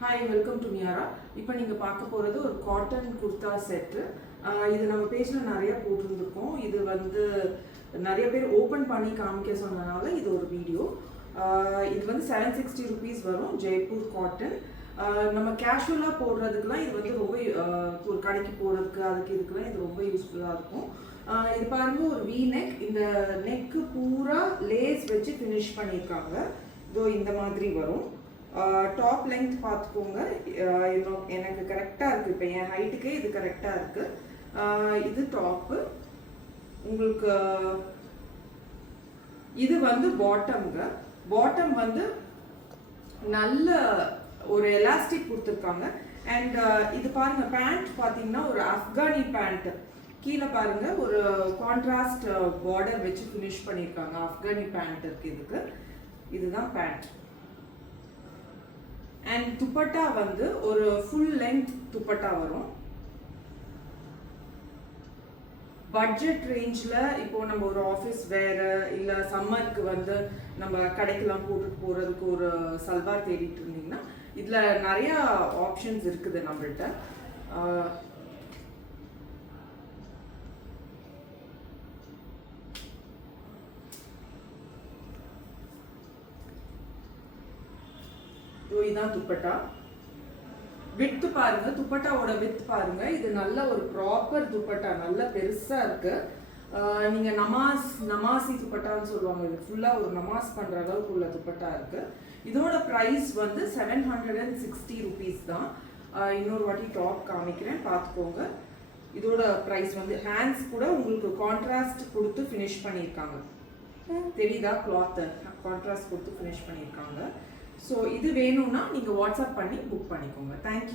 Hi, welcome to மியாரா. இப்போ நீங்கள் பார்க்க போகிறது ஒரு காட்டன் குர்தா செட்டு. இது நம்ம பேஜில் நிறைய போட்டிருந்துருக்கோம். இது வந்து நிறைய பேர் ஓப்பன் பண்ணி காமிக்க சொன்னதுனால இது ஒரு வீடியோ. இது வந்து 760 rupees வரும், ஜெய்ப்பூர் காட்டன். நம்ம கேஷுவலாக போடுறதுக்குலாம் இது வந்து ரொம்ப ஒரு கடைக்கு போகிறதுக்கு அதுக்கு இதுக்கெல்லாம் இது ரொம்ப யூஸ்ஃபுல்லாக இருக்கும். இது பாருங்க, ஒரு வி நெக். இந்த நெக்கு பூரா லேஸ் வச்சு ஃபினிஷ் பண்ணியிருக்காங்க. இதோ இந்த மாதிரி வரும். டாப் லெங்த் பார்த்துக்கோங்க, எனக்கு கரெக்டாக இருக்குது. இப்போ என் ஹைட்டுக்கே இது கரெக்டாக இருக்குது. இது டாப்பு. உங்களுக்கு இது வந்து பாட்டம்ங்க. பாட்டம் வந்து நல்ல ஒரு எலாஸ்டிக் கொடுத்துருக்காங்க. அண்ட் இது பாருங்க, பேண்ட் பார்த்தீங்கன்னா ஒரு ஆப்கானி பேண்ட். கீழே பாருங்க, ஒரு கான்ட்ராஸ்ட் பார்டர் வச்சு ஃபினிஷ் பண்ணியிருக்காங்க. ஆப்கானி பேண்ட் இருக்கு இதுக்கு. இதுதான் பேண்ட். அண்ட் துப்பட்டா வந்து ஒரு ஃபுல் லென்த் துப்பட்டா வரும். பட்ஜெட் ரேஞ்சில் இப்போ நம்ம ஒரு ஆஃபீஸ் வேறு இல்லை சம்மருக்கு வந்து நம்ம கடைக்கெல்லாம் போட்டுட்டு போகிறதுக்கு ஒரு சல்வார் தேடிட்டு இருந்தீங்கன்னா இதில் நிறையா ஆப்ஷன்ஸ் இருக்குது நம்மள்கிட்ட. இதுதான் துப்பட்டா. வித்து பாருங்க, துப்பட்டாவோட வித் பாருங்க. இது நல்ல ஒரு ப்ராப்பர் துப்பட்டா, நல்ல பெருசா இருக்கு. நீங்க நமாசி துப்பட்டான்னு சொல்லுவாங்க. இது ஃபுல்லா ஒரு நமாஸ் பண்ற அளவுக்கு உள்ள துப்பட்டா இருக்கு. இதோட பிரைஸ் வந்து 760 rupees தான். இன்னொரு வாட்டி டாப் காமிக்கிறேன், பார்த்துக்கோங்க. இதோட பிரைஸ் வந்து ஹேண்ட்ஸ் கூட உங்களுக்கு கான்ட்ராஸ்ட் கொடுத்து ஃபினிஷ் பண்ணியிருக்காங்க. தெரியுதா? கிளாத் கான்ட்ராஸ்ட் கொடுத்து ஃபினிஷ் பண்ணியிருக்காங்க. ஸோ இது வேணும்னா நீங்கள் வாட்ஸ்அப் பண்ணி புக் பண்ணிக்கோங்க. தேங்க்யூ.